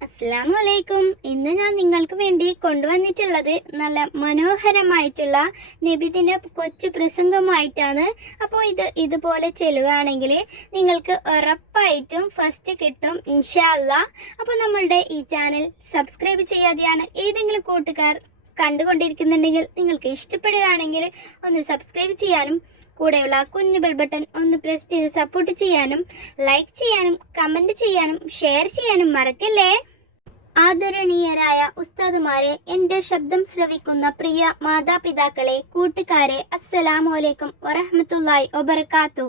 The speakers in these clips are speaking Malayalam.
അസ്സാം വലൈക്കും ഇന്ന് ഞാൻ നിങ്ങൾക്ക് വേണ്ടി കൊണ്ടുവന്നിട്ടുള്ളത് നല്ല മനോഹരമായിട്ടുള്ള നബിദിന കൊച്ചു പ്രസംഗമായിട്ടാണ്. അപ്പോൾ ഇത് ഇതുപോലെ ചെല്ലുകയാണെങ്കിൽ നിങ്ങൾക്ക് ഉറപ്പായിട്ടും ഫസ്റ്റ് കിട്ടും ഇൻഷാല്ല അപ്പോൾ നമ്മളുടെ ഈ ചാനൽ സബ്സ്ക്രൈബ് ചെയ്യാതെയാണ് ഏതെങ്കിലും കൂട്ടുകാർ കണ്ടുകൊണ്ടിരിക്കുന്നുണ്ടെങ്കിൽ നിങ്ങൾക്ക് ഇഷ്ടപ്പെടുകയാണെങ്കിൽ ഒന്ന് സബ്സ്ക്രൈബ് ചെയ്യാനും കൂടെയുള്ള കുഞ്ഞു ബെൽ ബട്ടൺ ഒന്ന് പ്രസ് ചെയ്ത് സപ്പോർട്ട് ചെയ്യാനും ലൈക്ക് ചെയ്യാനും കമന്റ് ചെയ്യാനും ഷെയർ ചെയ്യാനും മറക്കല്ലേ? ആദരണീയരായ ഉസ്താദുമാരെ എന്റെ ശബ്ദം ശ്രവിക്കുന്ന പ്രിയ മാതാപിതാക്കളെ കൂട്ടുകാരെ അസ്സലാമലൈക്കും അലൈക്കും ഒബർക്കാത്തു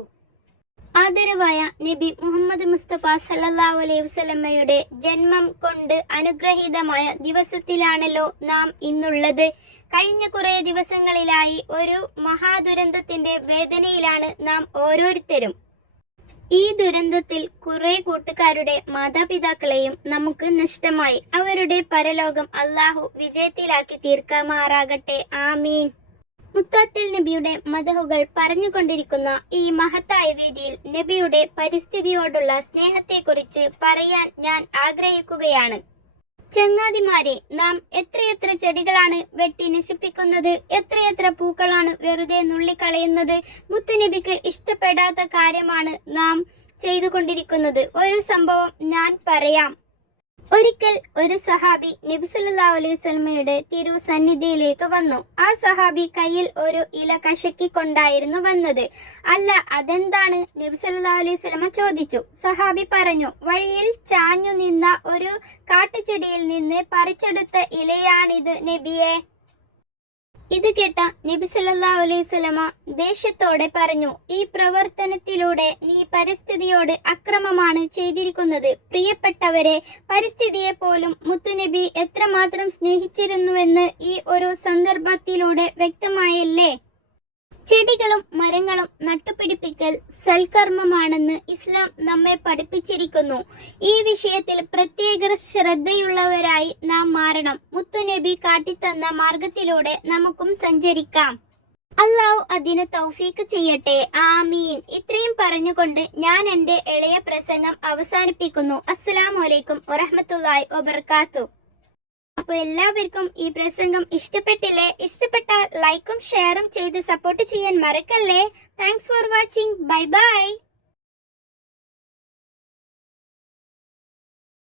ആദരവായ നബി മുഹമ്മദ് മുസ്തഫ സല്ലല്ലാഹു അലൈഹി വസല്ലമയുടെ ജന്മം കൊണ്ട് അനുഗ്രഹീതമായ ദിവസത്തിലാണല്ലോ നാം ഇന്നുള്ളത്. കഴിഞ്ഞ കുറേ ദിവസങ്ങളിലായി ഒരു മഹാദുരന്തത്തിന്റെ വേദനയിലാണ് നാം ഓരോരുത്തരും. ഈ ദുരന്തത്തിൽ കുറെ കൂട്ടുകാരുടെ മാതാപിതാക്കളെയും നമുക്ക് നഷ്ടമായി. അവരുടെ പരലോകം അള്ളാഹു വിജയത്തിലാക്കി തീർക്കാമാറാകട്ടെ. ആമീൻ. മുത്താറ്റൽ നബിയുടെ മതഹുകൾ പറഞ്ഞുകൊണ്ടിരിക്കുന്ന ഈ മഹത്തായ വേദിയിൽ നബിയുടെ പരിസ്ഥിതിയോടുള്ള സ്നേഹത്തെക്കുറിച്ച് പറയാൻ ഞാൻ ആഗ്രഹിക്കുകയാണ്. ചങ്ങാതിമാരെ നാം എത്രയെത്ര ചെടികളാണ് വെട്ടി നശിപ്പിക്കുന്നത് എത്രയെത്ര പൂക്കളാണ് വെറുതെ നുള്ളിക്കളയുന്നത് മുത്തുനബിക്ക് ഇഷ്ടപ്പെടാത്ത കാര്യമാണ് നാം ചെയ്തുകൊണ്ടിരിക്കുന്നത്. ഒരു സംഭവം ഞാൻ പറയാം. ഒരിക്കൽ ഒരു സഹാബി നബിസല്ലാ അലൈസ്മയുടെ തിരു സന്നിധിയിലേക്ക് വന്നു. ആ സഹാബി കയ്യിൽ ഒരു ഇല കശക്കിക്കൊണ്ടായിരുന്നു വന്നത്. അല്ല അതെന്താണ്? നബിസല്ലാ അലൈസ്മ ചോദിച്ചു. സഹാബി പറഞ്ഞു വഴിയിൽ ചാഞ്ഞു നിന്ന ഒരു കാട്ടുചെടിയിൽ നിന്ന് പറിച്ചെടുത്ത ഇലയാണിത് നബിയെ. ഇത് കേട്ട നബി സല്ലല്ലാഹു അലൈഹി വസല്ലമ ദേഷ്യത്തോടെ പറഞ്ഞു ഈ പ്രവർത്തനത്തിലൂടെ നീ പരിസ്ഥിതിയോട് അക്രമമാണ് ചെയ്തിരിക്കുന്നത്. പ്രിയപ്പെട്ടവരെ പരിസ്ഥിതിയെ പോലും മുത്തുനബി എത്രമാത്രം സ്നേഹിച്ചിരുന്നുവെന്ന് ഈ ഒരു സന്ദർഭത്തിലൂടെ വ്യക്തമായല്ലേ? ചെടികളും മരങ്ങളും നട്ടുപിടിപ്പിക്കൽ സൽക്കർമ്മമാണെന്ന് ഇസ്ലാം നമ്മെ പഠിപ്പിച്ചിരിക്കുന്നു. ഈ വിഷയത്തിൽ പ്രത്യേക ശ്രദ്ധയുള്ളവരായി നാം മാറണം. മുത്തുനബി കാട്ടിത്തന്ന മാർഗത്തിലൂടെ നമുക്കും സഞ്ചരിക്കാം. അള്ളാഹു അതിന് തൗഫീക്ക് ചെയ്യട്ടെ. ആമീൻ. ഇത്രയും പറഞ്ഞുകൊണ്ട് ഞാൻ എന്റെ ഇളയ പ്രസംഗം അവസാനിപ്പിക്കുന്നു. അസ്സലാമു അലൈക്കും വറഹ്മത്തുള്ളാഹി വബർക്കാത്തു അപ്പോൾ എല്ലാവർക്കും ഈ പ്രസംഗം ഇഷ്ടപ്പെട്ടില്ലേ? ഇഷ്ടപ്പെട്ടാൽ ലൈക്കും ഷെയറും ചെയ്ത് സപ്പോർട്ട് ചെയ്യാൻ മറക്കല്ലേ? Thanks for watching bye bye